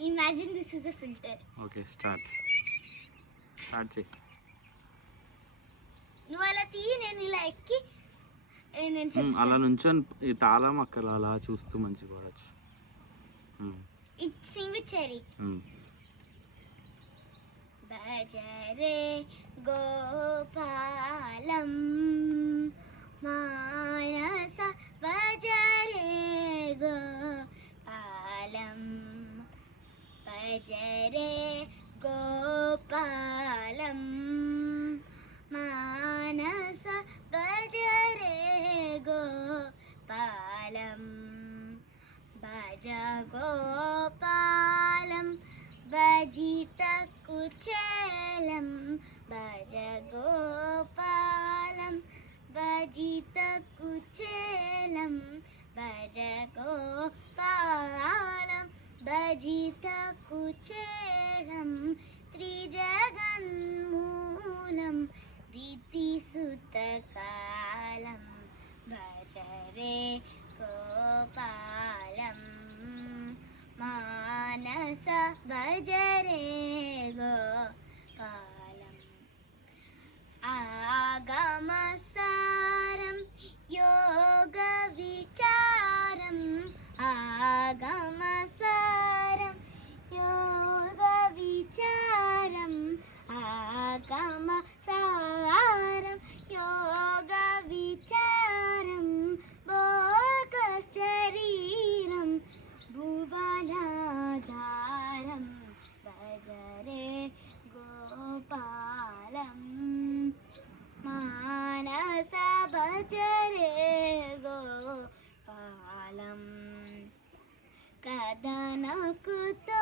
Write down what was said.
Imagine this is a filter. Okay, start చేయి. నువ్వు అలా తీయి, నేను ఇలా ఎక్కి అలా నుంచొని ఈ తాళం అక్కడ అలా చూస్తూ మంచిగా పోవచ్చు. Sing with Cherry. భజరే గోపాలం మానస భజరే గోపాలం భజరే గోపాలం మానస భజరే గోపాలం భజ గోపాలం భజిత కుచేలం భజ గోపాలం భజిత కుచేలం భజ గోపాలం భజిత కుచేలం త్రిజగన్మూలం దితిసుతకాలం భజరే గోపాలం మానస భజరే గోపాలం ఆగమసారం యోగ విచారం ఆగమసారం యోగ విచారం ఆగమసారం యోగ విచారం భోగశరీరం భువనాధారం భజరే గోపాలం మానస భజరే గోపాలం కదనకుతో